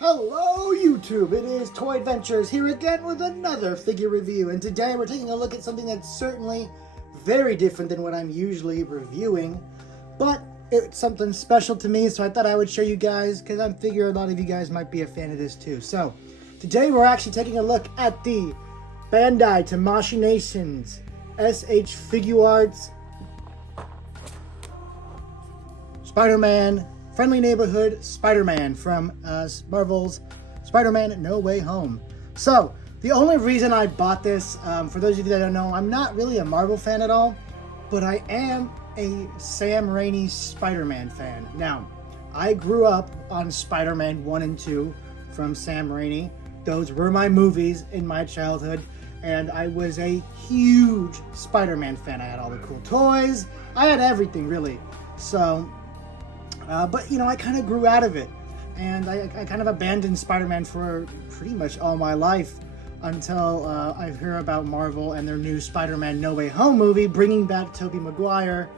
Hello YouTube, it is Toy Adventures here again with another figure review, and today we're taking a look at something that's certainly very different than what I'm usually reviewing, but it's something special to me, so I thought I would show you guys because I figure a lot of you guys might be a fan of this too. So today we're actually taking a look at the Bandai to Machinations SH Figuarts Spider-Man Friendly Neighborhood Spider-Man from Marvel's Spider-Man No Way Home. So, the only reason I bought this, for those of you that don't know, I'm not really a Marvel fan at all, but I am a Sam Raimi Spider-Man fan. Now, I grew up on Spider-Man 1 and 2 from Sam Raimi. Those were my movies in my childhood, and I was a huge Spider-Man fan. I had all the cool toys. I had everything, really. So, but, you know, I kind of grew out of it, and I kind of abandoned Spider-Man for pretty much all my life until I hear about Marvel and their new Spider-Man No Way Home movie, bringing back Tobey Maguire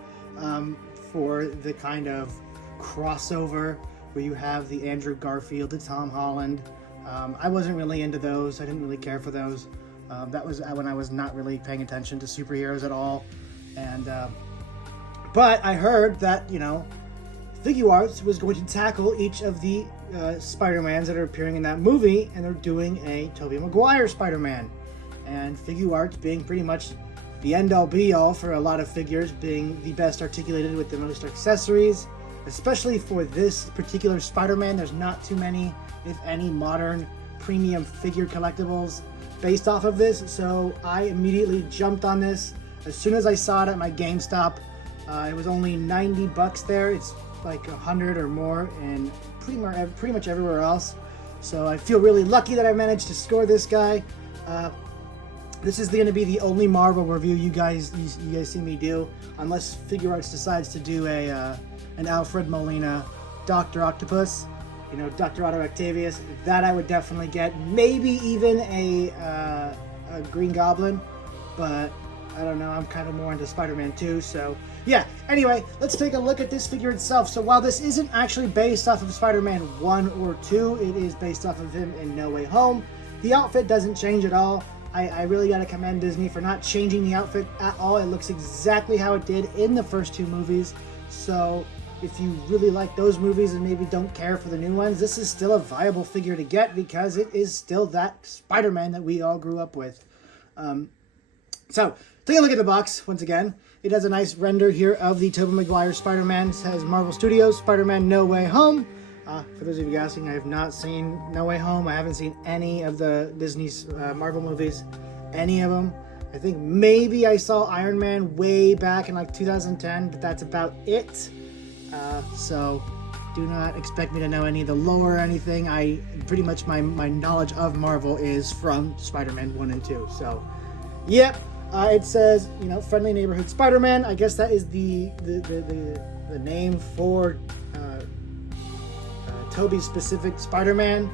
for the kind of crossover where you have the Andrew Garfield, the Tom Holland. I wasn't really into those. I didn't really care for those. That was when I was not really paying attention to superheroes at all. And but I heard that, you know, Figuarts was going to tackle each of the Spider-Mans that are appearing in that movie, and they're doing a Tobey Maguire Spider-Man. And Figuarts being pretty much the end-all be-all for a lot of figures, being the best articulated with the most accessories, especially for this particular Spider-Man. There's not too many, if any, modern premium figure collectibles based off of this, so I immediately jumped on this. As soon as I saw it at my GameStop, it was only 90 bucks there. It's like 100 or more and pretty much everywhere else. So I feel really lucky that I managed to score this guy. This is going to be the only Marvel review you guys see me do, unless Figuarts decides to do an Alfred Molina Dr. Octopus, you know, Dr. Otto Octavius. That I would definitely get. Maybe even a Green Goblin, but I don't know, I'm kind of more into Spider-Man 2, so yeah. Anyway, let's take a look at this figure itself. So while this isn't actually based off of Spider-Man 1 or 2, it is based off of him in No Way Home. The outfit doesn't change at all. I really gotta commend Disney for not changing the outfit at all. It looks exactly how it did in the first two movies. So if you really like those movies and maybe don't care for the new ones, this is still a viable figure to get because it is still that Spider-Man that we all grew up with. So, take a look at the box once again. It has a nice render here of the Tobey Maguire Spider-Man. It says Marvel Studios, Spider-Man No Way Home. For those of you asking, I have not seen No Way Home. I haven't seen any of the Disney's Marvel movies, any of them. I think maybe I saw Iron Man way back in like 2010, but that's about it. So do not expect me to know any of the lore or anything. Pretty much my knowledge of Marvel is from Spider-Man 1 and 2. So, yep. It says, you know, Friendly Neighborhood Spider-Man. I guess that is the name for Tobey's specific Spider-Man.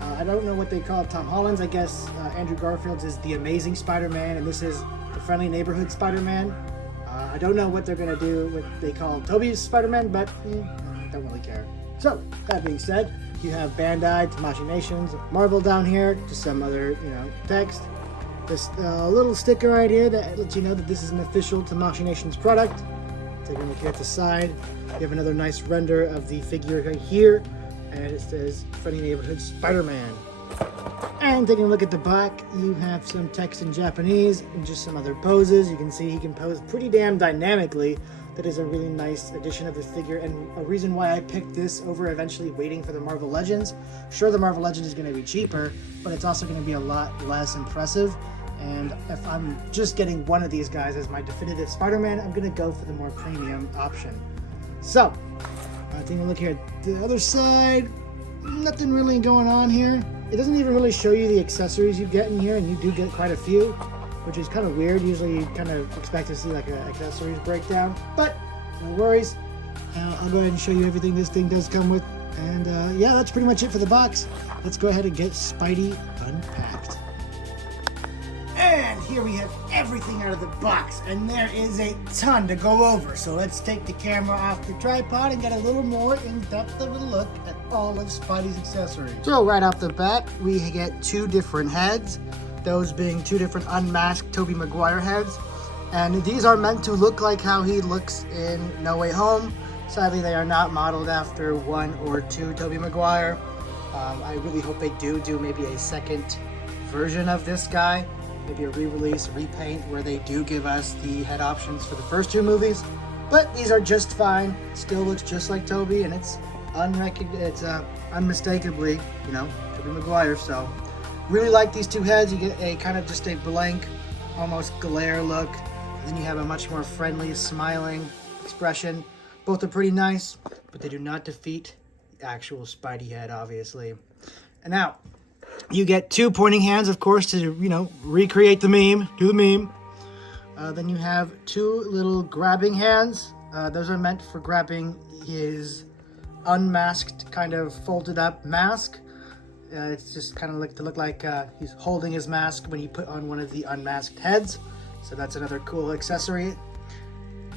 I don't know what they call Tom Holland's. I guess Andrew Garfield's is the Amazing Spider-Man, and this is the Friendly Neighborhood Spider-Man. I don't know what they're gonna do with they call Tobey's Spider-Man, but don't really care. So that being said, you have Bandai to Machinations, Marvel down here, just some other, you know, text. This little sticker right here that lets you know that this is an official to Machinations product. Take a look here at the side. You have another nice render of the figure right here, and it says Friendly Neighborhood Spider-Man. And taking a look at the back, you have some text in Japanese and just some other poses. You can see he can pose pretty damn dynamically. That is a really nice addition of the figure, and a reason why I picked this over eventually waiting for the Marvel Legends. Sure, the Marvel Legends is going to be cheaper, but it's also going to be a lot less impressive. And if I'm just getting one of these guys as my definitive Spider-Man, I'm going to go for the more premium option. So, taking a look here at the other side, nothing really going on here. It doesn't even really show you the accessories you get in here, and you do get quite a few, which is kind of weird. Usually you kind of expect to see like an accessories breakdown, but no worries. I'll go ahead and show you everything this thing does come with. And yeah, that's pretty much it for the box. Let's go ahead and get Spidey unpacked. And here we have everything out of the box, and there is a ton to go over. So let's take the camera off the tripod and get a little more in-depth of a look at all of Spidey's accessories. So right off the bat, we get two different heads, those being two different unmasked Tobey Maguire heads. And these are meant to look like how he looks in No Way Home. Sadly, they are not modeled after one or two Tobey Maguire. I really hope they do maybe a second version of this guy, maybe a re-release, repaint, where they do give us the head options for the first two movies. But these are just fine. Still looks just like Tobey, and it's unmistakably, you know, Tobey Maguire. So really like these two heads. You get a kind of just a blank, almost glare look. And then you have a much more friendly, smiling expression. Both are pretty nice, but they do not defeat the actual Spidey head, obviously. And now, you get two pointing hands, of course, to, you know, recreate the meme, do the meme. Then you have two little grabbing hands. Those are meant for grabbing his unmasked, kind of folded up mask. It's just kind of like to look like he's holding his mask when he put on one of the unmasked heads. So that's another cool accessory.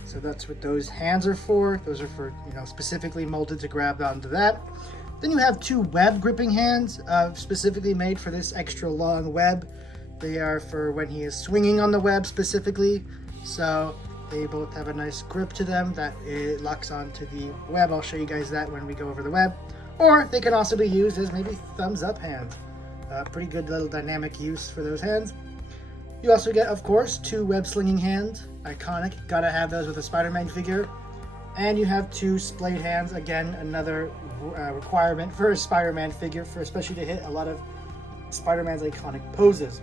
So that's what those hands are for. Those are for, you know, specifically molded to grab onto that. Then you have two web gripping hands, specifically made for this extra long web. They are for when he is swinging on the web specifically. So they both have a nice grip to them that it locks onto the web. I'll show you guys that when we go over the web. Or they can also be used as maybe thumbs up hands. Pretty good little dynamic use for those hands. You also get, of course, two web slinging hands. Iconic, gotta have those with a Spider-Man figure. And you have two splayed hands, again, another requirement for a Spider-Man figure, for especially to hit a lot of Spider-Man's iconic poses.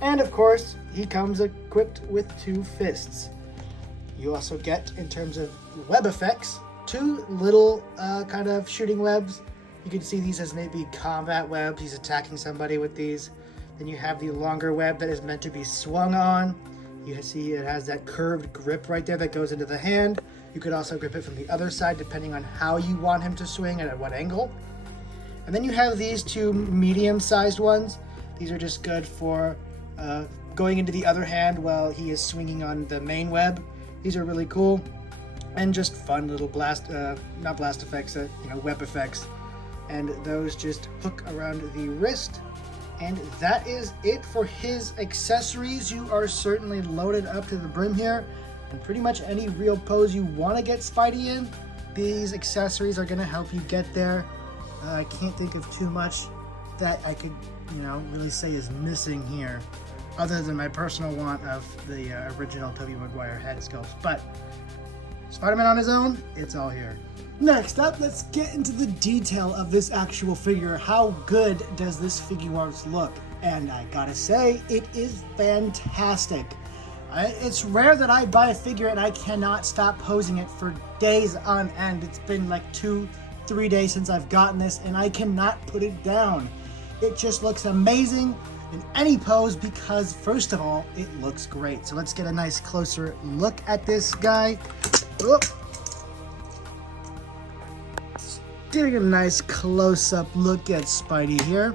And of course, he comes equipped with two fists. You also get, in terms of web effects, two little kind of shooting webs. You can see these as maybe combat webs. He's attacking somebody with these. Then you have the longer web that is meant to be swung on. You see it has that curved grip right there that goes into the hand. You could also grip it from the other side depending on how you want him to swing and at what angle. And then you have these two medium-sized ones. These are just good for going into the other hand while he is swinging on the main web. These are really cool and just fun little not blast effects, you know, web effects. And those just hook around the wrist. And that is it for his accessories. You are certainly loaded up to the brim here. And pretty much any real pose you want to get Spidey in, these accessories are going to help you get there. I can't think of too much that I could, you know, really say is missing here, other than my personal want of the original Tobey Maguire head sculpt. But Spider-Man on his own, it's all here. Next up, let's get into the detail of this actual figure. How good does this Figuarts look? And I gotta say, it is fantastic. It's rare that I buy a figure and I cannot stop posing it for days on end. It's been like 2-3 days since I've gotten this and I cannot put it down. It just looks amazing in any pose because, first of all, it looks great. So let's get a nice closer look at this guy. Oop. Getting a nice close-up look at Spidey here.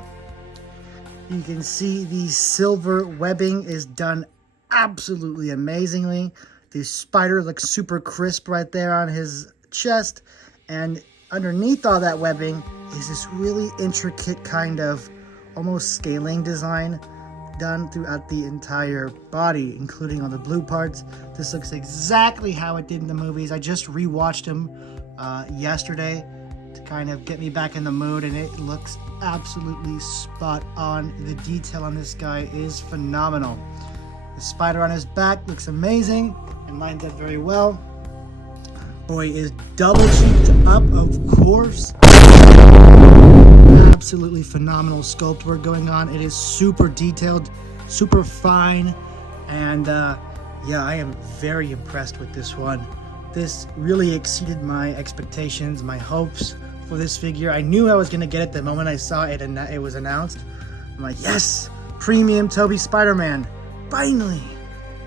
You can see the silver webbing is done absolutely amazingly. The spider looks super crisp right there on his chest, and underneath all that webbing is this really intricate kind of almost scaling design done throughout the entire body, including on the blue parts. This looks exactly how it did in the movies. I just rewatched them yesterday to kind of get me back in the mood, and it looks absolutely spot on. The detail on this guy is phenomenal. The spider on his back looks amazing and lines up very well. Boy is double cheeked up, of course. Absolutely phenomenal sculpt work going on. It is super detailed, super fine, and yeah, I am very impressed with this one. This really exceeded my expectations, my hopes for this figure. I knew I was going to get it the moment I saw it and it was announced. I'm like, yes, premium Tobey Spider-Man, finally.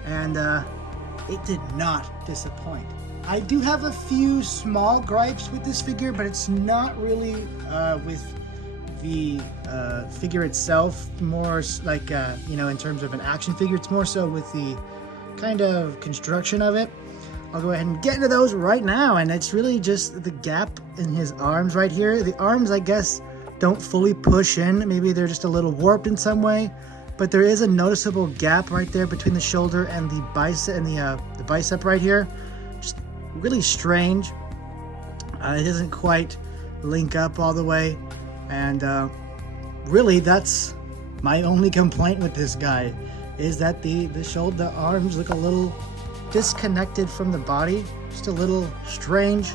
And it did not disappoint. I do have a few small gripes with this figure, but it's not really with the figure itself, more like, in terms of an action figure. It's more so with the kind of construction of it. I'll go ahead and get into those right now, and it's really just the gap in his arms right here. The arms, I guess, don't fully push in. Maybe they're just a little warped in some way, but there is a noticeable gap right there between the shoulder and the bicep, and the bicep right here. Just really strange. It doesn't quite link up all the way, and really that's my only complaint with this guy, is that the shoulder, the arms look a little disconnected from the body, just a little strange,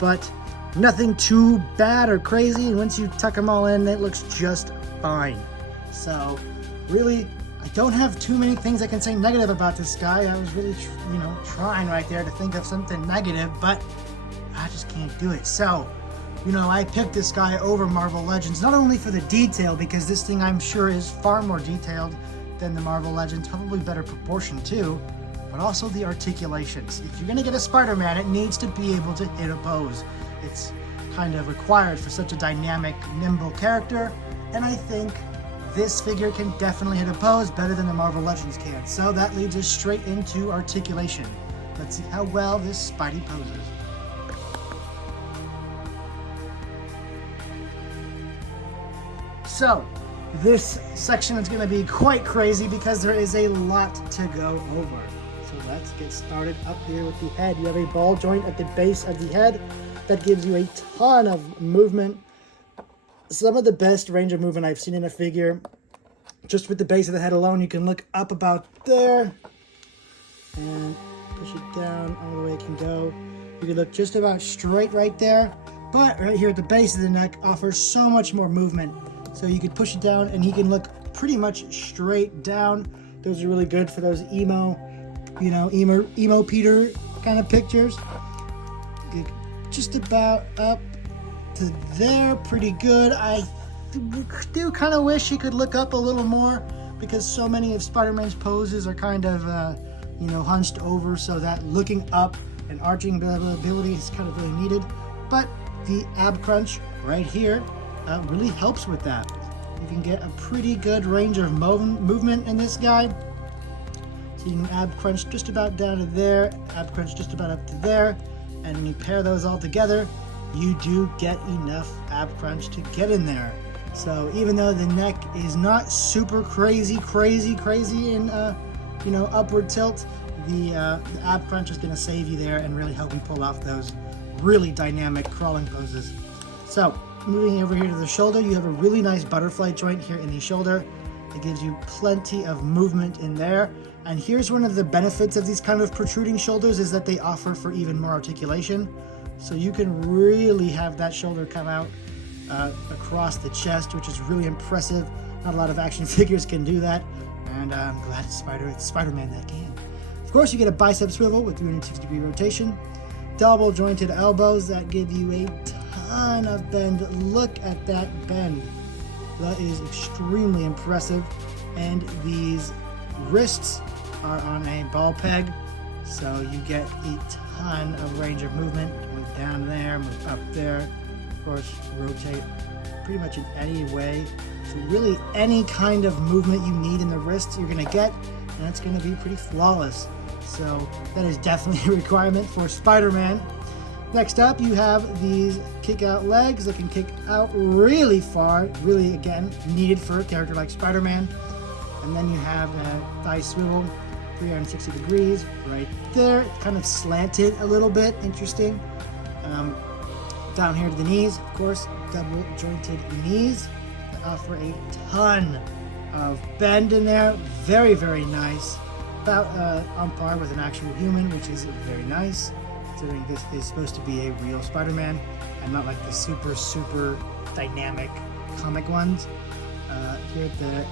but nothing too bad or crazy. And once you tuck them all in, it looks just fine. So really, I don't have too many things I can say negative about this guy. I was really trying right there to think of something negative, but I just can't do it. So I picked this guy over Marvel Legends, not only for the detail, because this thing I'm sure is far more detailed than the Marvel Legends, probably better proportion too, but also the articulations. If you're gonna get a Spider-Man, it needs to be able to hit a pose. It's kind of required for such a dynamic, nimble character, and I think this figure can definitely hit a pose better than the Marvel Legends can. So that leads us straight into articulation. Let's see how well this Spidey poses. So, this section is going to be quite crazy because there is a lot to go over. So let's get started up here with the head. You have a ball joint at the base of the head that gives you a ton of movement. Some of the best range of movement I've seen in a figure. Just with the base of the head alone, you can look up about there and push it down all the way it can go. You can look just about straight right there, but right here at the base of the neck offers so much more movement. So you could push it down and he can look pretty much straight down. Those are really good for those emo Peter kind of pictures. Just about up to there, pretty good. I do kind of wish he could look up a little more, because so many of Spider-Man's poses are kind of, hunched over, so that looking up and arching ability is kind of really needed. But the ab crunch right here really helps with that. You can get a pretty good range of movement in this guy. So you can ab crunch just about down to there, ab crunch just about up to there, and when you pair those all together, you do get enough ab crunch to get in there. So even though the neck is not super crazy in upward tilt, the ab crunch is going to save you there and really help you pull off those really dynamic crawling poses. So moving over here to the shoulder, you have a really nice butterfly joint here in the shoulder. It gives you plenty of movement in there. And here's one of the benefits of these kind of protruding shoulders, is that they offer for even more articulation. So you can really have that shoulder come out across the chest, which is really impressive. Not a lot of action figures can do that, and I'm glad it's Spider-Man that can. Of course, you get a bicep swivel with 360-degree rotation, double jointed elbows that give you a ton of bend. Look at that bend. That is extremely impressive. And these wrists are on a ball peg, so you get a ton of range of movement. Move down there, move up there, of course rotate pretty much in any way. So really any kind of movement you need in the wrists you're going to get, and it's going to be pretty flawless. So that is definitely a requirement for Spider-Man. Next up, you have these kick-out legs that can kick out really far, really, again, needed for a character like Spider-Man. And then you have a thigh swivel, 360 degrees, right there. It's kind of slanted a little bit, interesting. Down here to the knees, of course, double jointed knees that offer a ton of bend in there. Very, very nice. About on par with an actual human, which is very nice, considering this is supposed to be a real Spider-Man and not like the super dynamic comic ones. Here the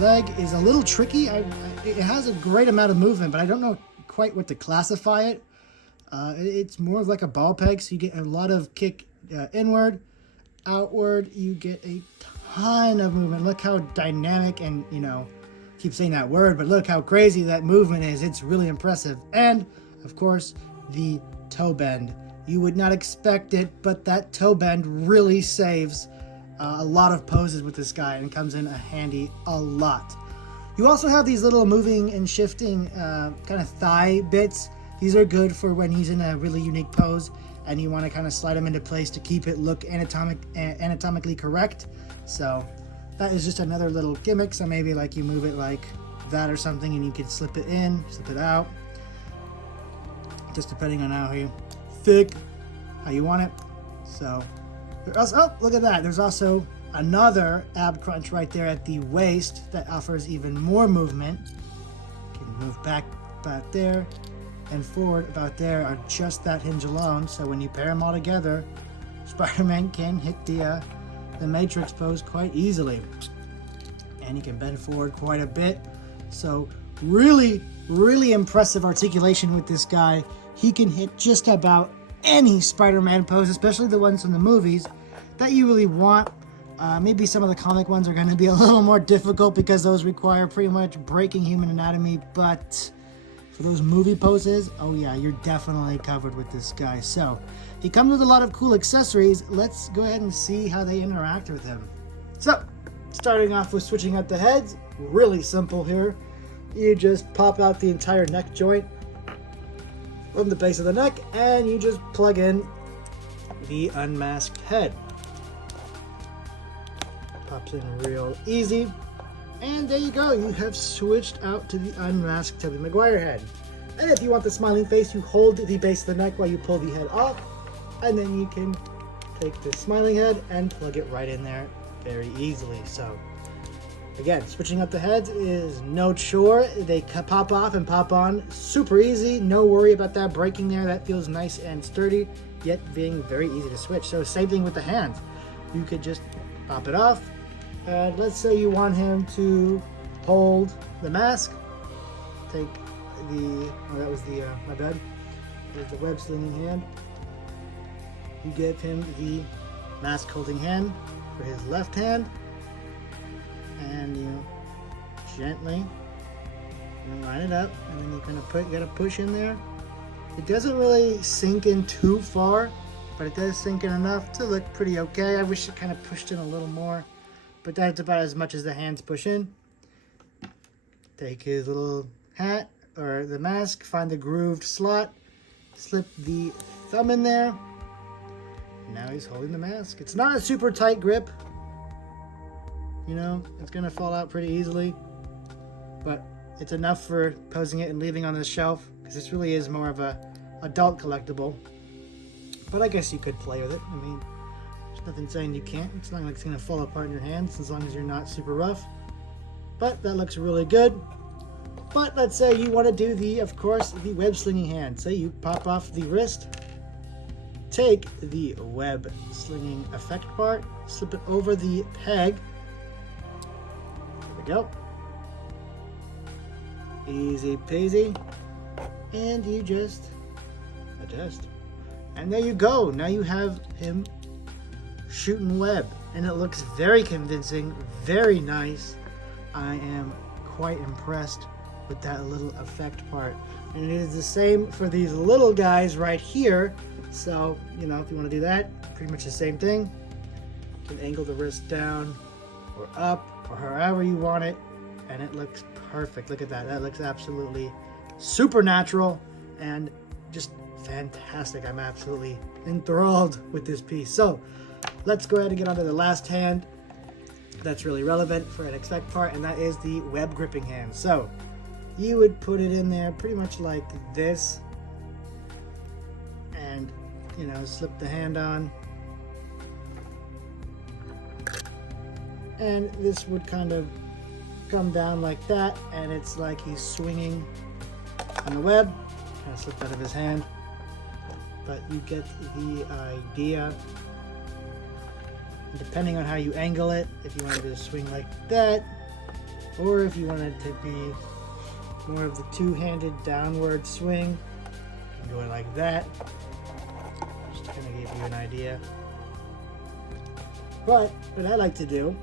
leg is a little tricky. It has a great amount of movement, but I don't know quite what to classify it. It's more of like a ball peg, so you get a lot of kick inward, outward. You get a ton of movement. Look how dynamic and, keep saying that word, but look how crazy that movement is. It's really impressive. And of course, the toe bend. You would not expect it, but that toe bend really saves a lot of poses with this guy and comes in handy a lot. You also have these little moving and shifting kind of thigh bits. These are good for when he's in a really unique pose and you want to kind of slide him into place to keep it look anatomically correct. So that is just another little gimmick. So maybe like you move it like that or something and you can slip it in, slip it out, just depending on how thick, how you want it. So oh, look at that. There's also another ab crunch right there at the waist that offers even more movement. You can move back about there and forward about there on just that hinge alone. So when you pair them all together, Spider-Man can hit the Matrix pose quite easily. And he can bend forward quite a bit. So really, really impressive articulation with this guy. He can hit just about any Spider-Man pose, especially the ones from the movies that you really want. Maybe some of the comic ones are going to be a little more difficult because those require pretty much breaking human anatomy, but for those movie poses, oh yeah, you're definitely covered with this guy. So he comes with a lot of cool accessories. Let's go ahead and see how they interact with him. So starting off with switching out the heads, really simple here. You just pop out the entire neck joint from the base of the neck and you just plug in the unmasked head. Pops in real easy. And there you go. You have switched out to the unmasked Tobey Maguire head. And if you want the smiling face, you hold the base of the neck while you pull the head off. And then you can take the smiling head and plug it right in there very easily. So again, switching up the heads is no chore. They pop off and pop on super easy. No worry about that breaking there. That feels nice and sturdy, yet being very easy to switch. So same thing with the hands. You could just pop it off. And let's say you want him to hold the mask. Take the, oh that was the, my bad. There's the web slinging hand. You give him the mask holding hand for his left hand. And you gently line it up, and then you kind of gotta push in there. It doesn't really sink in too far, but it does sink in enough to look pretty okay. I wish it kind of pushed in a little more, but that's about as much as the hands push in. Take his little hat or the mask, find the grooved slot, slip the thumb in there. Now he's holding the mask. It's not a super tight grip. You know, it's gonna fall out pretty easily, but it's enough for posing it and leaving on the shelf, because this really is more of a adult collectible. But I guess you could play with it. I mean, there's nothing saying you can't. It's not like it's gonna fall apart in your hands as long as you're not super rough. But that looks really good. But let's say you want to do the, of course, the web slinging hand. So you pop off the wrist, take the web slinging effect part, slip it over the peg. There we go. Easy peasy. And you just adjust. And there you go. Now you have him shooting web. And it looks very convincing, very nice. I am quite impressed with that little effect part. And it is the same for these little guys right here. So, you know, if you want to do that, pretty much the same thing. You can angle the wrist down or up or however you want it. And it looks perfect. Look at that. That looks absolutely supernatural and just fantastic. I'm absolutely enthralled with this piece. So let's go ahead and get on to the last hand that's really relevant for an effect part, and that is the web gripping hand. So you would put it in there pretty much like this and, you know, slip the hand on. And this would kind of come down like that, and it's like he's swinging on the web. Kind of slipped out of his hand, but you get the idea. Depending on how you angle it, if you wanted to swing like that, or if you wanted to be more of the two-handed downward swing, you can go like that. Just to kind of give you an idea. But what I like to do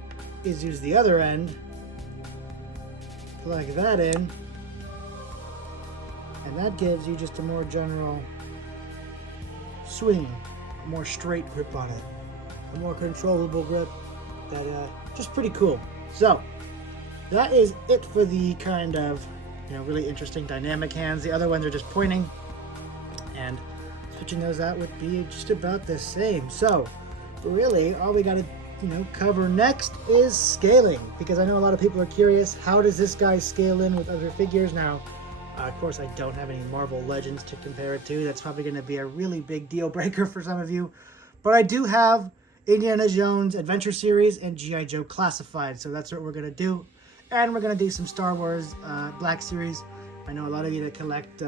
is use the other end, plug that in, and that gives you just a more general swing, a more straight grip on it, a more controllable grip, that just pretty cool. So that is it for the kind of, really interesting dynamic hands. The other ones are just pointing, and switching those out would be just about the same. So really all we got to cover next is scaling, because I know a lot of people are curious, how does this guy scale in with other figures? Now of course I don't have any Marvel Legends to compare it to. That's probably going to be a really big deal breaker for some of you, but I do have Indiana Jones Adventure Series and G.I. Joe Classified, so that's what we're going to do. And we're going to do some Star Wars Black Series. I know a lot of you that collect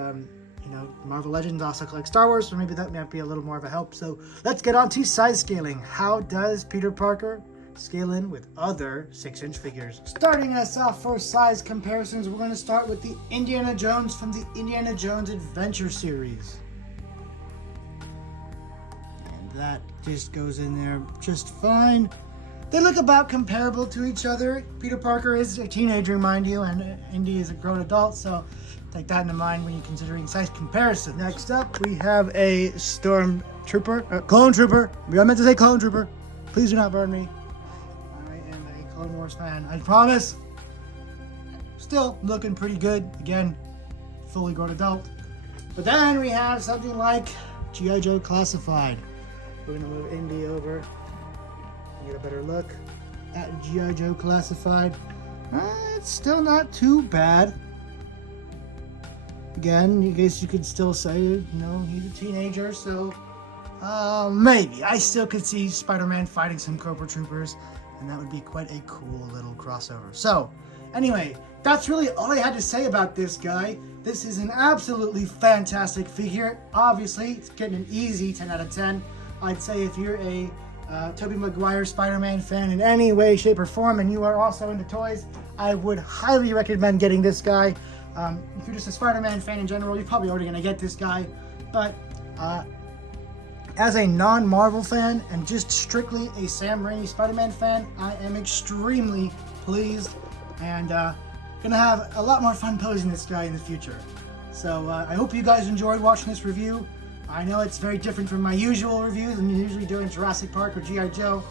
Marvel Legends also collect Star Wars, so maybe that might be a little more of a help. So let's get on to size scaling. How does Peter Parker scale in with other 6-inch figures? Starting us off for size comparisons, we're going to start with the Indiana Jones from the Indiana Jones Adventure Series. And that just goes in there just fine. They look about comparable to each other. Peter Parker is a teenager, mind you, and Indy is a grown adult, so take that into mind when you're considering size comparison. Next up, we have a Clone Trooper. I meant to say Clone Trooper. Please do not burn me. I am a Clone Wars fan, I promise. Still looking pretty good. Again, fully grown adult. But then we have something like G.I. Joe Classified. We're gonna move Indy over. Get a better look at G.I. Joe Classified. It's still not too bad. Again, I guess you could still say, he's a teenager, so maybe. I still could see Spider-Man fighting some Cobra Troopers, and that would be quite a cool little crossover. So, anyway, that's really all I had to say about this guy. This is an absolutely fantastic figure. Obviously, it's getting an easy 10 out of 10. I'd say if you're a Tobey Maguire Spider-Man fan in any way, shape, or form, and you are also into toys, I would highly recommend getting this guy. If you're just a Spider-Man fan in general, you're probably already going to get this guy. But as a non-Marvel fan and just strictly a Sam Raimi Spider-Man fan, I am extremely pleased and going to have a lot more fun posing this guy in the future. So I hope you guys enjoyed watching this review. I know it's very different from my usual reviews. I'm usually doing Jurassic Park or G.I. Joe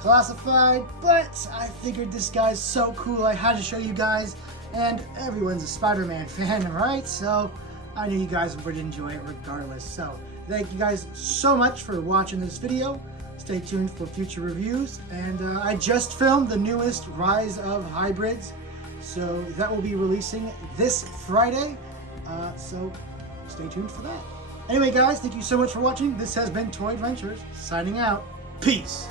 Classified, but I figured this guy's so cool I had to show you guys, and everyone's a Spider-Man fan, right? So I knew you guys would enjoy it regardless. So thank you guys so much for watching this video. Stay tuned for future reviews, and I just filmed the newest Rise of Hybrids, so that will be releasing this Friday, so stay tuned for that. Anyway guys, thank you so much for watching. This has been Toy Adventures, signing out. Peace!